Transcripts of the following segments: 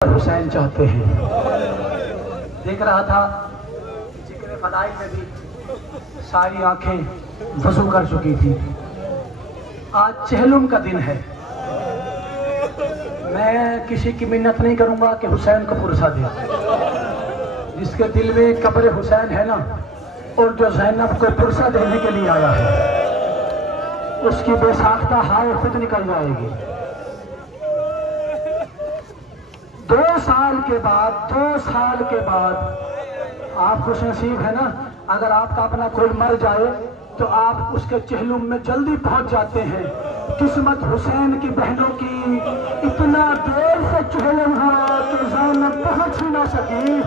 حسین چاہتے ہیں۔ دیکھ رہا تھا ذکر فضائل میں بھی ساری آنکھیں وضو کر چکی تھی۔ آج چہلم کا دن ہے۔ میں کسی کی منت نہیں کروں گا کہ حسین کو پرسا دے۔ جس کے دل میں قبر حسین ہے نا، اور جو زینب کو پرسا دینے کے لیے آیا ہے، اس کی بے ساختہ ہائے خود نکل جائے گی۔ 2 سال کے بعد آپ خوش نصیب ہے نا، اگر آپ کا اپنا کوئی مر جائے تو آپ اس کے چہلم میں جلدی پہنچ جاتے ہیں۔ قسمت حسین کی بہنوں کی اتنا دیر سے چہلم ہوا کہ زینب پہنچ ہی نہ سکی۔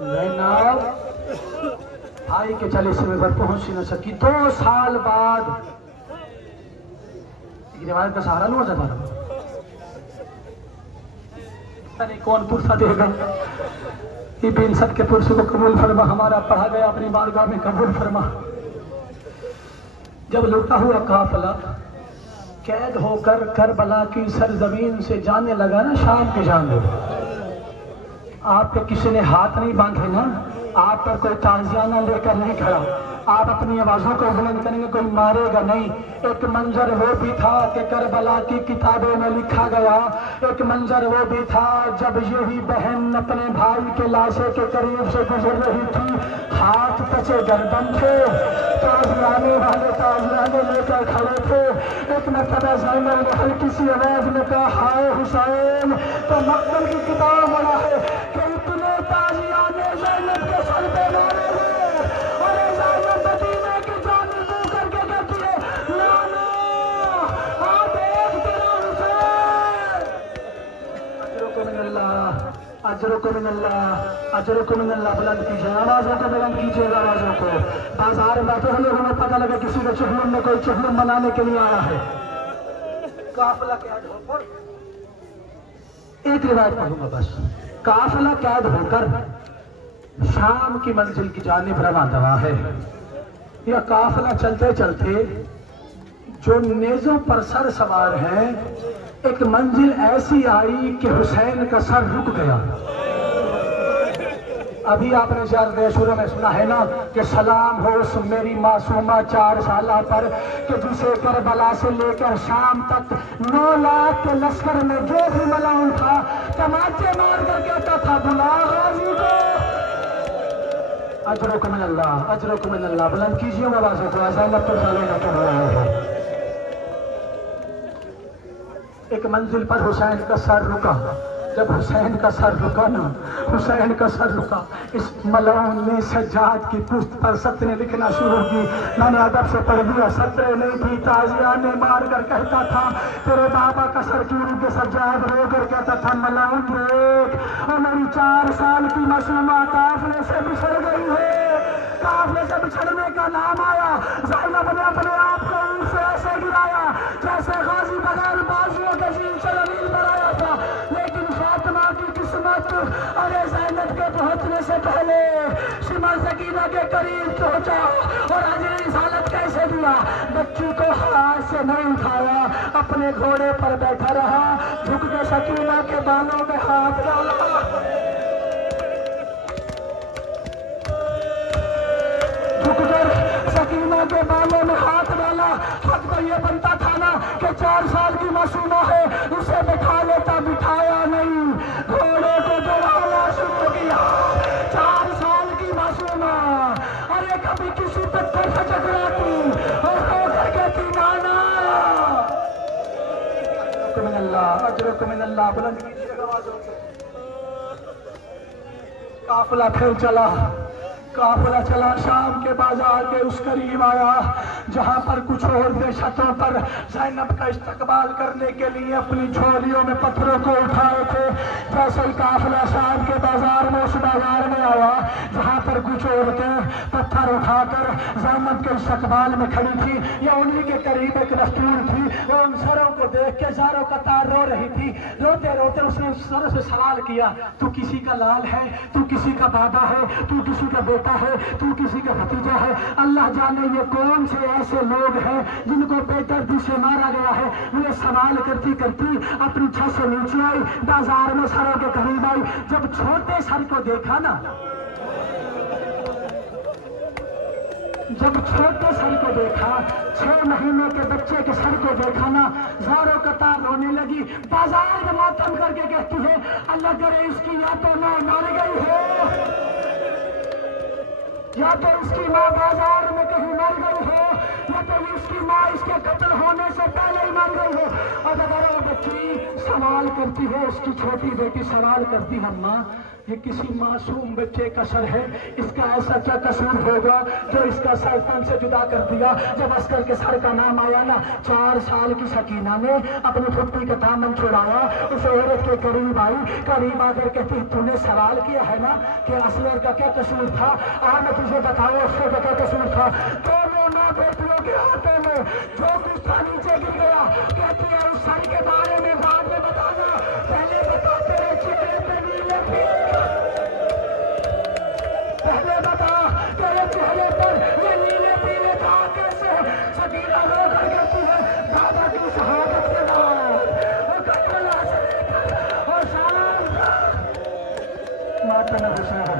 زینب بھائی کے جلسے پر پہنچ ہی نہ سکی۔ 2 سال بعد ایک روایت کا سہارا لوں جا رہا نہیں کون پرسا دے گا۔ ان سب کے پرسوں کو قبول فرما، ہمارا پڑھا گیا اپنی بارگاہ میں قبول فرما۔ جب لوٹا ہوا قافلہ قید ہو کر کربلا کی سرزمین سے جانے لگا نا شام کی جانب، آپ پہ کسی نے ہاتھ نہیں باندھے نا، آپ پر کوئی تعزیانہ لے کر نہیں کھڑا، آپ اپنی آوازوں کو بلند کریں گے، کوئی مارے گا نہیں۔ ایک منظر وہ بھی تھا کہ کربلا کی کتابوں میں لکھا گیا، ایک منظر وہ بھی تھا جب یہی بہن اپنے بھائی کے لاشے کے قریب سے گزر رہی تھی، ہاتھ پچے گردن تھے، تازیانے والے تازیانے لے کر کھڑے تھے۔ ایک مرتبہ زینب نے ہلکی سی آواز میں کہا ہائے حسین، تو مقتل کی کتاب بڑا ہے کہ اتنے تازیانے زینب کے سر پہ مارے گئے، اور زینب مدینے کی جانب منہ کر کے کہتی ہے لانا ہاں دیکھ تیرا حسین۔ اجرکم من اللہ، اجرکم من اللہ، اجرکم من اللہ۔ بلند کیجئے آوازوں کو، بلند کیجئے آوازوں کو۔ بازار میں بیٹھے ہوئے ہمیں پتہ لگا کسی کے چہلم میں کوئی چہلم منانے کے لیے آیا ہے۔ قافلہ قید ہو کر، ایک روایت پڑھوں گا بس، قافلہ قید ہو کر شام کی منزل کی جانب رواں دوا ہے۔ یہ قافلہ چلتے چلتے جو نیزوں پر سر سوار ہیں، ایک منزل ایسی آئی کہ حسین کا سر رک گیا۔ ابھی آپ نے شروع میں سنا ہے نا کہ سلام ہو اس میری معصومہ 4 سالہ پر کہ جسے کربلا سے لے کر شام تک 9 لاکھ کے لشکر میں جو بھی ملاؤں تھا تماچے مار کر کہتا تھا بلا غازی کو۔ اجرکم من اللہ، اجرکم من اللہ۔ بلند کیجیے آوازوں کو، زینب پر سالوں کر رہا ہے۔ ایک منزل پر حسین کا سر رکا۔ جب حسین کا سر رکا نا، حسین کا سر رکا، اس ملعون نے سجاد کی پشت پر سطریں لکھنا شروع کی۔ میں نے ادب سے پڑھ دیا، سطریں نہیں تھی، تازیانے مار کر کہتا تھا تیرے بابا کا سر کیوں کہ سجاد رو کر کہتا تھا ملعون دیکھ، اور میری 4 سال کی معصومہ قافلے سے بچھڑ گئی ہے۔ قافلے سے بچھڑنے کا نام آیا، زینب نے اپنے آپ کو اونٹ سے ایسے گرایا جیسے غازی بغیر بازوؤں کے زین سے زمین پر آیا تھا، لیکن فاطمہ کی قسمت ارے زینب کے پہنچنے سے پہلے شمع سکینہ کے قریب پہنچا، اور اجر رسالت کیسے دیا؟ بچی کو ہاتھ سے نہیں اٹھایا، اپنے گھوڑے پر بیٹھا رہا، جھک کے سکینہ کے بالوں میں ہاتھ ڈالا، جھک کر سکینہ کے بالوں میں ہاتھ ڈالا۔ حق تو یہ بنتا تھا نا کہ 4 سال کی معصومہ ہے، اسے بٹھا لیتا، بٹھایا نہیں، گھوڑے کو دوڑانا شروع کیا۔ 4 سال کی معصومہ ارے کبھی کسی پتھر سے ٹکراتی اور ہو کر کہتی نانا۔ اجرکم من اللہ، اجرکم من اللہ۔ بلند کیجیے آوازوں کو۔ قافلہ پھر چلا، قافلہ چلا، شام کے بازار کے اس قریب آیا جہاں پر کچھ اور بے چھتوں پر زینب کا استقبال کرنے کے لیے اپنی جھولیوں میں پتھروں کو اٹھائے تھے۔ جیسے ہی قافلہ شام کے بازار میں اس بازار میں آیا جہاں پر کچھ عورتیں پتھر اٹھا کر زینب کے استقبال میں کھڑی تھی، یا انہی کے قریب ایک نستور تھی، وہ ان سروں کو دیکھ کے زاروں قطار رو رہی تھی۔ روتے روتے اس نے سروں سے سوال کیا تو کسی کا لال ہے، تو کسی کا بابا ہے، تو کسی کا بیٹا بیٹا ہے، تو کسی کا بھتیجا ہے، اللہ جانے یہ کون سے ایسے لوگ ہیں جن کو بے دردی سے مارا گیا ہے۔ یہ سوال کرتی کرتی اپنی چھت سے نیچے آئی، بازار میں سروں کے قریب آئی، جب چھوٹے سر کو دیکھا نا، جب چھوٹے سر کو دیکھا، 6 مہینے کے بچے کے سر کو دیکھا نا، زاروں قطار رونے لگی، بازار میں ماتم کر کے کہتی ہے اللہ کرے اس کی یا تو ماں مر گئی ہو، یا تو اس کی ماں بازار میں کہیں مر گئی ہو، یا تو اس کی ماں اس کے قتل ہونے سے پہلے ہی مر گئی ہو۔ اور اگر وہ بچی سوال کرتی ہے، اس کی چھوٹی بیٹی سوال کرتی ہے ماں یہ کسی معصوم بچے کا سر ہے، اس کا ایسا کیا قصور ہوگا جو اس کا سر تن سے جدا کر دیا؟ جب عسکر کے سر کا نام آیا نا، 4 سال کی سکینہ نے اپنی پھپھی کا دامن چھڑایا، اس عورت کے قریب آئی، قریب آ کر کہتی تو نے سوال کیا ہے نا کہ اصغر کا کیا قصور تھا، میں تجھے بتاؤں اصغر کا کیا قصور تھا؟ دونوں ماں بیٹیوں کے ہاتھوں میں جو کچھ تھا نیچے گر گیا، کہتی ہے اس سر کے بارے میں بعد میں بتانا، پہلے بتا تیرے چہرے پہ نیلے پہلے بتا تیرے چہرے پر یہ نیلے پیلے تھا کیسے؟ سکینہ رو کر کہتی ہے دادا کی شہادت کے بعد وہ کربلا سے لے کر اور شام تک ماتم حسین